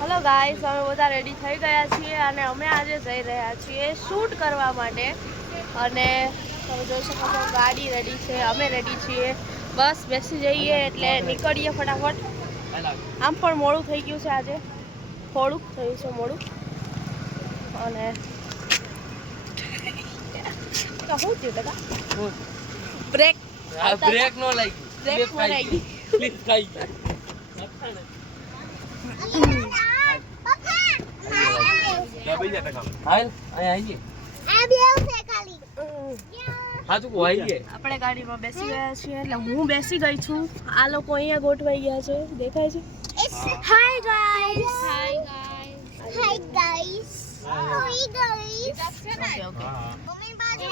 Hello guys, અમે બધા ready થઈ ગયા છીએ અને અમે આજે જઈ રહ્યા છીએ શૂટ કરવા માટે અને તમે જોઈ શકો છો ગાડી રેડી છે, અમે રેડી છીએ, બસ બેસી જઈએ એટલે નીકળીએ ફટાફટ. આમ પણ મોડું થઈ ગયું છે, આજે થોડુંક થયું છે મોડું અને શું થયું બેટા? બ્રેક નો લાગી, બ્રેક મરાઈ સ્લીપ ખાઈ ગઈ. આપણે ગાડીમાં બેસી ગયા છીએ એટલે હું બેસી ગઈ છું. આ લોકો અહીંયા ગોઠવાઈ ગયા છે, દેખાય છે? Hi guys, hi guys, hi guys, hi guys. Okay mummy પાસે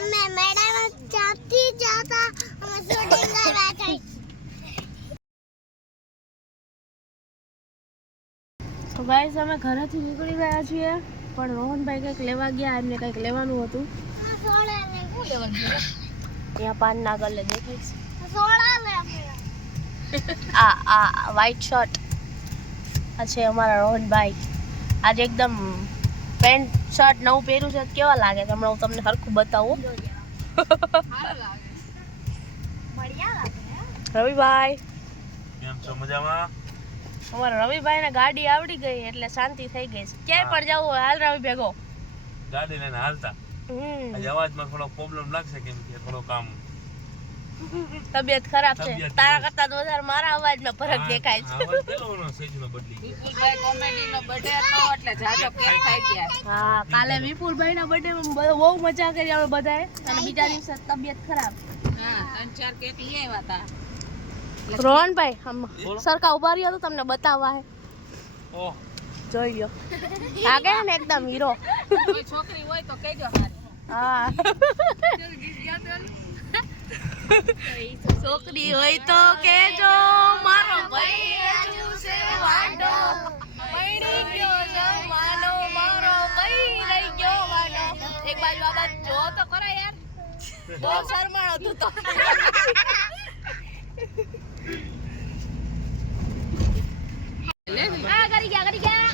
અમે મેડમ ચાતી જાતા અમે શૂટિંગ કરવા જઈ. તો ગાઈસ અમે ઘરેથી નીકળી ગયા છીએ પણ રોહનભાઈ કંઈક લેવા ગયા, એમને કંઈક લેવાનું હતું. અહીંયા પાનના ગલે દેખાય છે. આ વ્હાઈટ શર્ટ આ છે અમારા રોહનભાઈ. આજે એકદમ પેન્ટ શર્ટ નવું પહેર્યું છે, કેવા લાગે છે હમણાં હું તમને સરખું બતાવું. રવિભાઈ કેમ છો? મજામાં? અમારા રવિભાઈ ને ગાડી આવડી ગઈ એટલે શાંતિ થઈ ગઈ છે. ક્યાંય પણ જવું હોય હાલ રવિ ભેગો ગાડી લઈને હાલતા. આજે અવાજમાં થોડો પ્રોબ્લેમ લાગશે કેમ કે થોડો કામ તબિયત ખરાબ છે. તારા કરતા તો વધારે મારા અવાજમાં ફરક દેખાય છે. અવાજ પેલોનો સેજમાં બદલી ગયો. વિપુલભાઈ કોમેડીનો બર્થડે હતો એટલે જાજો કેક ખાઈ ગયા. હા, કાલે વિપુલભાઈના બર્થડે બહુ મજા કરી અમે બધાએ અને બીજા દિવસે તબિયત ખરાબ. હા, 3-4 કેક લઈ આવ્યા હતા. રોહનભાઈ આમ સરખા ઉભા રહ્યો તો તમને બતાવવા હે. ઓહ, જોઈ લ્યો. લાગે ને એકદમ હીરો. કોઈ છોકરી હોય તો કહેજો મારે. હા, છોકરી હોય તો કેજો મારો ભાઈ રાજુ છે વાંડો પડી ગયો જમાનો મારો ભાઈ રહી ગયો વાંડો. એક બાજુ આ બાજુ જો તો ખરા યાર, બહુ શરમાળ હતું તો. કરી ગયા.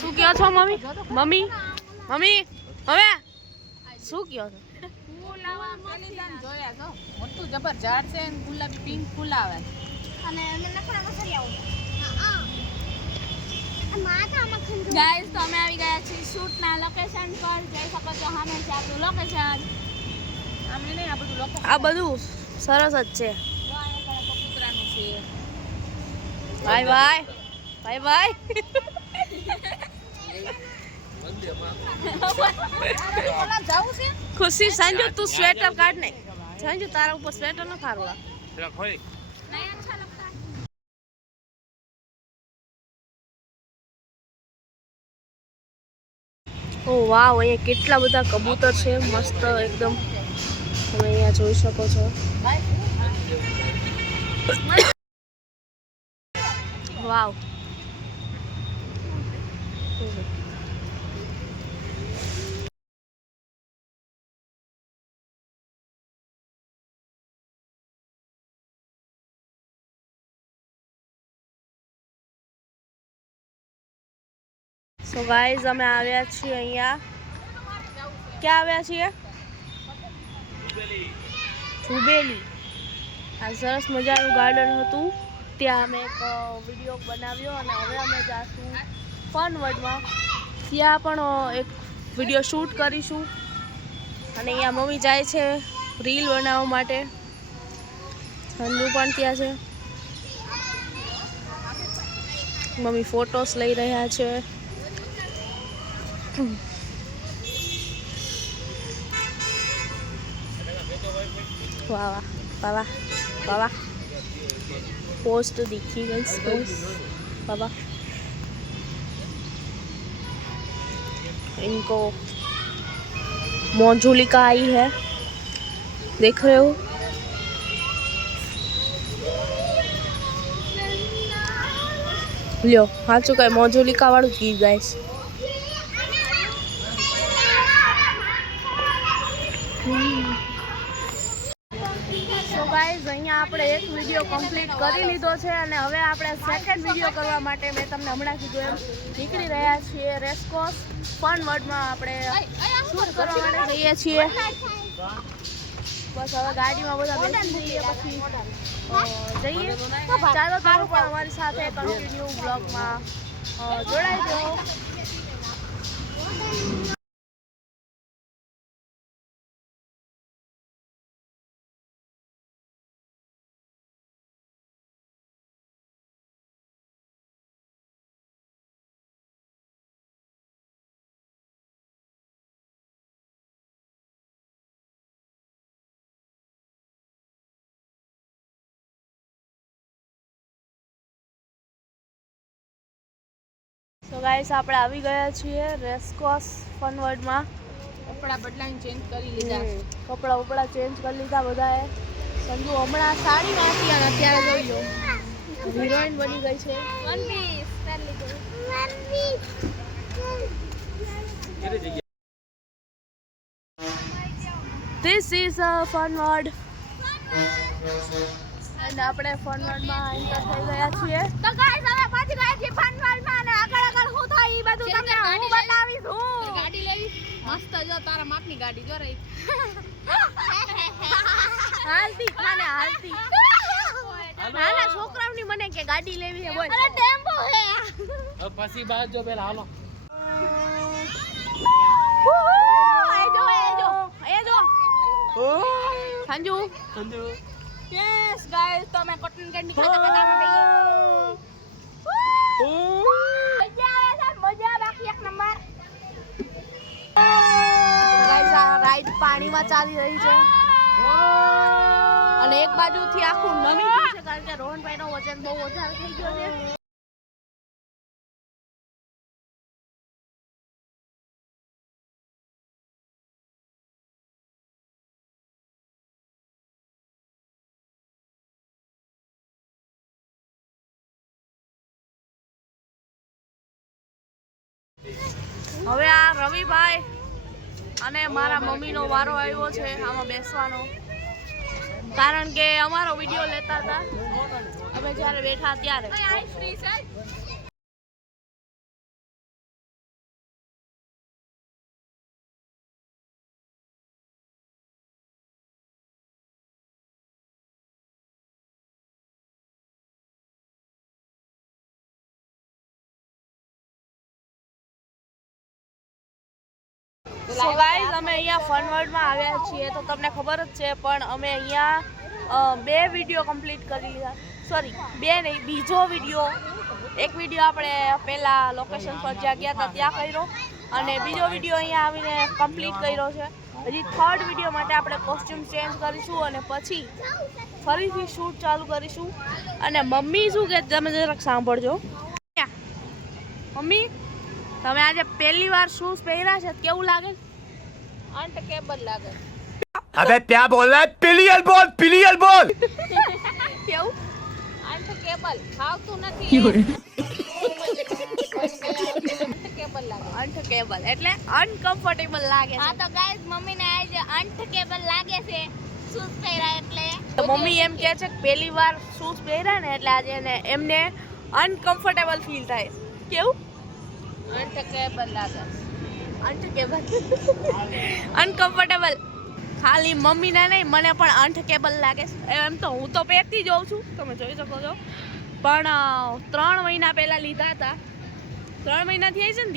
શું કહો છો મમ્મી? મમ્મી મમ્મી હવે શું કહો છો? જોયા છો મોટું જબર ઝાડ છે ને ગુલાબી પિંક ફૂલ આવે અને ગાઈસ તો અમે આવી ગયા છીએ શૂટના લોકેશન પર. જઈ શકો છો સામે છે આપણું લોકેશન. આમે નહીં, આ બધું લોકો આ બધું સરસ જ છે. કૂતરાનું છે. Bye bye bye bye. જાવું છે ખુશી સંજુ તું સ્વેટર કાઢ ને. સંજુ તારા ઉપર સ્વેટર ન ફારવા. જરા ખોઈ. નહીં અચ્છા લગતા. ઓ વાવ, અહીંયા કેટલા બધા કબૂતર છે, મસ્ત એકદમ. તમે અહીંયા જોઈ શકો છો. વાવ. સો ગાઈઝ અમે આવ્યા છીએ અહીંયા. ક્યાં આવ્યા છીએ? ઝુબેલી. આ સરસ મજાનું ગાર્ડન હતું, ત્યાં અમે એક વિડીયો બનાવ્યો અને હવે અમે જાશું ફન વર્લ્ડમાં. ત્યાં પણ એક વિડીયો શૂટ કરીશું અને અહીંયા મમ્મી જાય છે રીલ બનાવવા માટે. સંજુ પણ ત્યાં છે. મમ્મી ફોટોસ લઈ રહ્યા છે. वाह वाह वाह वाह वाह. पोस्ट दिखी गई पोस्ट. वाह. इनको मोजुलिका आई है, देख रहे हो? લ્યો સાચું કઈ મોજુલિકા વાળું જ ગીત ગાઈશ. સો ગાઈઝ અહીંયા આપણે એક વિડીયો કમ્પ્લીટ કરી લીધો છે અને હવે આપણે સેકન્ડ વિડીયો કરવા માટે મેં તમને હમણાં કીધું એમ નીકળી રહ્યા છીએ રેસકોર્સ ફન વર્લ્ડમાં આપણે શૂટ કરવા માટે જઈએ છીએ. બસ હવે ગાડીમાં બધા બેસી જઈએ પછી જઈએ. ચાલો તમે પણ અમારી સાથે કન્ટિન્યુ બ્લોગમાં જોડાઈ જાઓ. તો ગાઈસ આપણે આવી ગયા છીએ રેસકોર્સ ફન વર્લ્ડમાં. કપડા બદલાઈને ચેન્જ કરી લીધા. કપડા ચેન્જ કરી લીધા બધાએ. સંજુ હમણાં સાડીમાં હતી અને અત્યારે જોઈ લો હિરોઈન બની ગઈ છે. વન પીસ પહેરી લીધું. This is a fun world. અને આપણે ફન વર્લ્ડમાં એન્ટર થઈ ગયા છીએ. તો ગાઈસ હવે પહોંચી ગયા છીએ ફન વર્લ્ડમાં અને આગળ શું થાય એ બધું તમને હું બતાવીશ. ગાડી લેવી મસ્ત જો તારા માપની ગાડી જો રહી. હાલતી નાના છોકરાઓની મને કે ગાડી લેવી છે બોલ. અરે ટેમ્પો હે. પછી બાદ જો પેલા હાલો. એ જો સંજુ યસ ગાઈસ તો मैं कॉटन कैंडी खाता खाता में गई. मजा આવે છે મજા બાકી એક નંબર. ગાઈસ આ રાઈડ પાણીમાં ચાલી રહી છે અને એક બાજુથી આખું નમી ગયું છે કારણ કે રોહનભાઈનો વજન બહુ વધારે થઈ ગયો છે. હવે આ રવિભાઈ અને મારા મમ્મીનો વારો આવ્યો છે આમાં બેસવાનો કારણ કે અમારો વિડીયો લેતા હતા અમે જ્યારે બેઠા ત્યારે. સો ગાઈઝ અમે અહીંયા ફન વર્લ્ડમાં આવ્યા છીએ તો તમને ખબર જ છે પણ અમે અહીંયા 2 વિડીયો કમ્પ્લીટ કરી લીધા. સોરી 2 નહીં, બીજો વિડીયો. એક વિડીયો આપણે પહેલા લોકેશન પર જ્યાં ગયા હતા ત્યાં કર્યો અને બીજો વિડીયો અહીંયા આવીને કમ્પ્લીટ કર્યો છે. હજી થર્ડ વિડીયો માટે આપણે કોસ્ટ્યુમ ચેન્જ કરીશું અને પછી ફરીથી શૂટ ચાલુ કરીશું. અને મમ્મી શું કે તમે જરાક સાંભળજો. મમ્મી તમે આજે પહેલી વાર શૂઝ પહેર્યા છે કેવું લાગે? અનટેકેબલ લાગે. अबे क्या बोल रहा है? पिलियल बोल કેવું? અનટેકેબલ ખાવતું નથી. અનટેકેબલ લાગે. અનટેકેબલ એટલે અનકમ્ફર્ટેબલ લાગે હા છે. તો ગાઈસ મમ્મીને આજે અનટેકેબલ લાગે છે શૂઝ પહેર્યા એટલે. તો મમ્મી એમ કહે છે કે પહેલી વાર શૂઝ પહેર્યા ને એટલે આજે એમને અનકમ્ફર્ટેબલ ફીલ થાય. કેવું? અનટેકેબલ લાગે. અનટેકેબલ અનકમ્ફર્ટેબલ ખાલી મમ્મીને નહીં મને પણ અનટેકેબલ લાગે છે. એમ તો હું તો પહેરતી જ હોઉં છું તમે જોઈ શકો છો પણ 3 મહિના પહેલાં લીધા હતા. 3 મહિના થઈ છે ને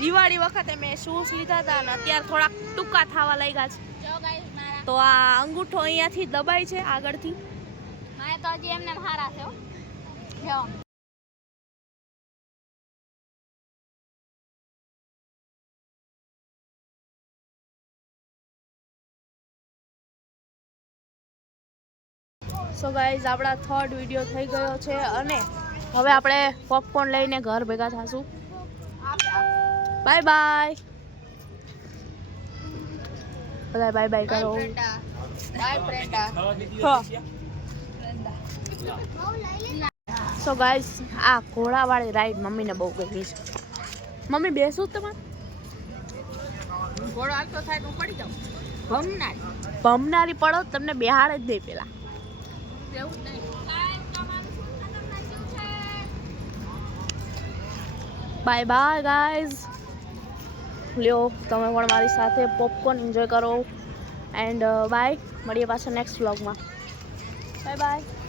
દિવાળી વખતે મેં શૂઝ લીધા હતા અને અત્યારે થોડાક ટૂંકા થવા લાગ્યા છે. જો ગાઈસ મારા તો આ અંગૂઠો અહીંયાથી દબાય છે આગળથી. મારે તો હજી એમને હારા છે હો. જો સો ગાઈઝ આપણા થર્ડ વિડીયો થઈ ગયો છે અને હવે આપણે પોપકોર્ન લઈને ઘર ભેગા થશું. બાય બાય બધા બાય બાય કરો. બાય ફ્રેન્ડા. સો ગાઈઝ આ ઘોડાવાળી રાઈડ મમ્મીને બહુ ગમી છે. મમ્મી બેસું તમારે? ઘોડો હાલતો થાય તો પડી જાવ. ભમનાર ભમનારી પડો તમને બેહાડ જ નહીં પેલા. એવું જ નહીં. Bye bye guys. લ્યો તમે પણ મારી સાથે પોપકોર્ન એન્જોય કરો એન્ડ બાય. મળીએ પાછા નેક્સ્ટ વ્લોગમાં. Bye bye.